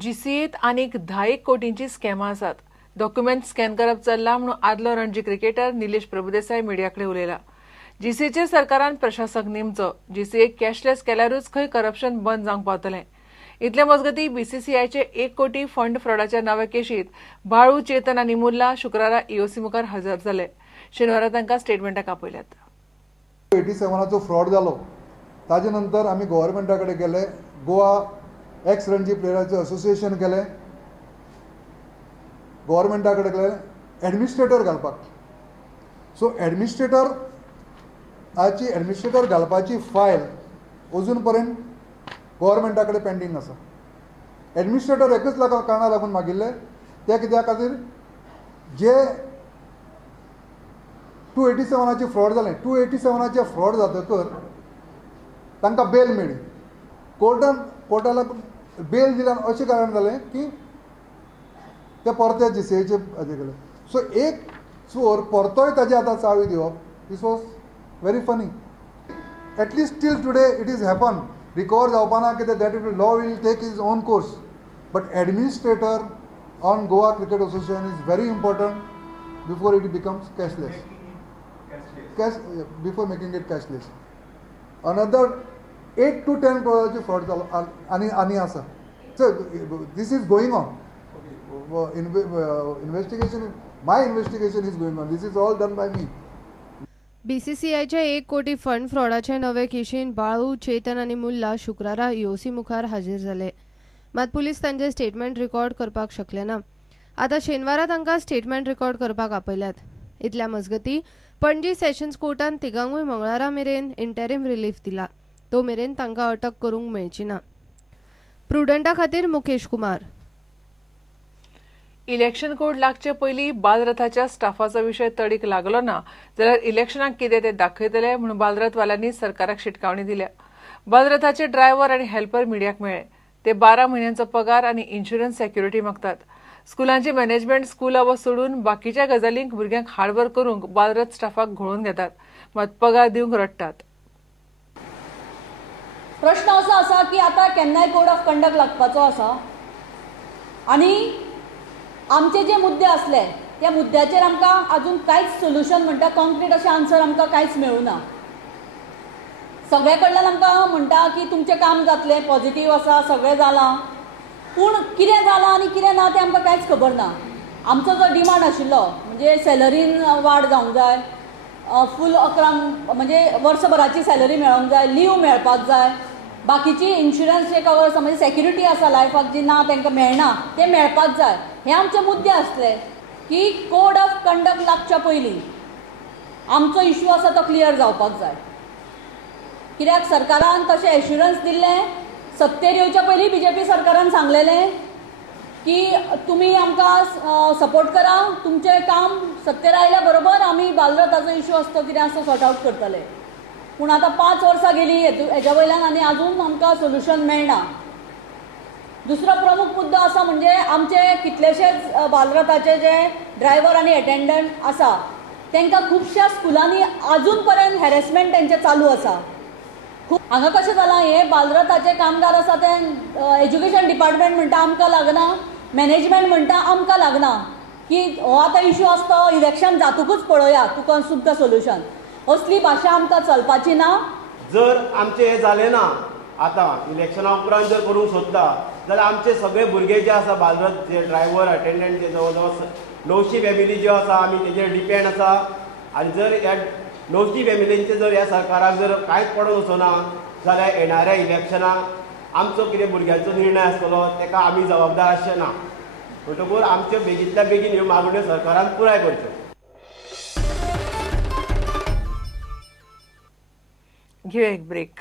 जीसीएत आनीक 10 कोटींची स्कॅमां आसात. डॉक्युमेंट स्कॅन करप चल्ला म्हणून आदलो रणजी क्रिकेटर निलेश प्रभुदेसाय मिडियाकडे उलयला. जीसीएचेर सरकारान प्रशासक नेमचो. जीसीए कॅशलेस केल्यारूच खंय करप्शन बंद जावंक पावतलें. इतले मजगतीं बीसीसीआयचे 1 कोटी फंड फ्रॉडाच्या नव्या केशींत बाळू, चेतन आनी मुल्ला शुक्रारा ईओसी मुखार हजर जाले. शेनवारा तांकां स्टेटमेंटाक आपयल्यात. 87चो फ्रॉड जालो ताजे नंतर आमी गव्हर्मेंटा कडेन गेले. गोवा एक्स रणजी प्लेयरांचें असोसिएशन केलें. गव्हर्मेंटा कडेन गेले एडमिनिस्ट्रेटर घालपाक. सो एडमिनिस्ट्रेटर घालपाची फायल अजून पर्यंत गव्हर्मेंटा कडेन पेंडींग आसा. एडमिनिस्ट्रेटर एकच कारणां लागून मागिल्ले ते कित्या खातीर जे 287चे फ्रॉड जालें. 287चे फ्रॉड जातकर तांकां बेल मेळ्ळी. कोर्टान बेल दिल्यान अशें कारण जालें की ते परते जीसीएचे हाजे गेले. सो एक चोर परतोय ताजे आतां चावी दिवप this was very funny. At least till today it is happen. Recover जावपाना कितें that law will take is own course. But administrator on Goa cricket association is very important before it becomes cashless. Before making it cashless. Another 8 to 10 crore fraud जालो आनी आसा. So this is going on. Investigation my investigation is going on. This is all done by me. बीसीसीआयचे 1 कोटी fund फ्रॉडाचे नवे केशीन बाळू, चेतन आनी मुल्ला शुक्रारा EOC मुखार हाजीर जाले. मात पुलीस तांचे स्टेटमेंट रिकॉर्ड करपाक शकले ना. आतां शेनवारा तांकां स्टेटमेंट रिकॉर्ड करपाक आपयल्यात. इतल्या मजगतीं पणजी सेशन्स कोर्टान तिगांकूय मंगळारा मेरेन इंटरिम रिलीफ दिला. तो मेरेन तांकां अटक करूंक मेळची ना. प्रुडंटा खातीर मुकेश कुमार. इलेक्शन कोड लागचे पयलीं बालरथाच्या स्टाफाचो विशय तडीक लागलो ना जाल्यार इलेक्शनाक कितें ते दाखयतले म्हणून बालरथवाल्यांनी सरकाराक शिटकावणी दिल्या. बालरथाचे ड्रायव्हर आनी हेल्पर मिडियाक मेळ्ळे. ते 12 म्हयन्यांचो पगार आनी इन्शुरन्स सेक्युरिटी मागतात. स्कुलांची मॅनेजमेंट स्कूल आवाज सोडून बाकीच्या गजालींक भुरग्यांक हार्डवर्क करूंक बालरथ स्टाफाक घोळून घेतात. मात पगार दिवंक रडटात. प्रश्न असो आसा की आतां केन्नाय कोड ऑफ कंडक्ट लागपाचो आसा आनी आमचे जे मुद्दे आसले त्या मुद्द्याचेर आमकां अजून कांयच सोल्युशन म्हणटा कॉन्क्रीट अशें आन्सर आमकां कांयच मेळूना. सगळे कडल्यान आमकां म्हणटा की तुमचें काम जातलें, पॉझिटीव आसा, सगळें जालां. पूण कितें जालां आनी कितें ना तें आमकां कांयच खबर ना. आमचो जो डिमांड आशिल्लो म्हणजे सॅलरीन वाड जावंक जाय, फूल 11 म्हणजे वर्सभराची सॅलरी मेळोंक जाय, लीव मेळपाक जाय, बाकीची इन्शुरन्स जे कवर म्हणजे सेक्युरिटी आसा लायफाक जी ना तांकां मेळना ते मेळपाक जाय. हे आमचे मुद्दे आसले की कोड ऑफ कंडक्ट लागच्या पयलीं आमचो इश्यू आसा तो क्लियर जावपाक जाय. कित्याक सरकारान तशें एश्युरन्स दिल्लें. सत्तेर येवच्या पयलीं बीजेपी सरकारान सांगलेलें की तुमी आमकां सपोर्ट करा, तुमचें काम सत्तेर आयल्या बरोबर आमी बालरथाचो इश्यू आसता कितें आसा सॉर्ट आवट करतले. पूण आतां 5 वर्सां गेलीं हेज्या वयल्यान आनी आजून आमकां सोल्युशन मेळना. दुसरो प्रमुख मुद्दो आसा म्हणजे आमचे कितलेशेच बालरथाचे जे ड्रायव्हर आनी एटेंडंट आसा तांकां खुबश्या स्कुलांनी आजून पर्यंत हॅरेसमेंट तेंचे चालू आसा. हांगा कशें जालां हे बालरथाचे कामगार आसा ते एज्युकेशन डिपार्टमेंट म्हणटा आमकां लागना, मॅनेजमेंट म्हणटा आमकां लागना की हो आतां इश्यू आसता इलेक्शन जातकूच पळोवया तुमकां सोल्युशन. असली भाशा आमकां चलपाची ना. जर आमचें हें जालें ना आतां इलेक्शना उपरांत जर करूंक सोदता जाल्यार आमचे सगळे भुरगे जे आसा बालरथ जे ड्रायव्हर अटेंडंट जे जवळ जवळ 900 फॅमिली ज्यो आसा आमी तेजेर डिपेंड आसा. आनी जर ह्या 900 फॅमिलींचे जर ह्या सरकाराक जर कांयच पडोन वचना जाल्यार येणाऱ्या इलेक्शनाक आमचो कितें भुरग्यांचो निर्णय आसतलो तेका आमी जबाबदार आसचे ना. म्हणटकूच आमच्यो बेगींतल्या बेगीन ह्यो मागण्यो सरकारान पुराय करच्यो. घेवया एक ब्रेक.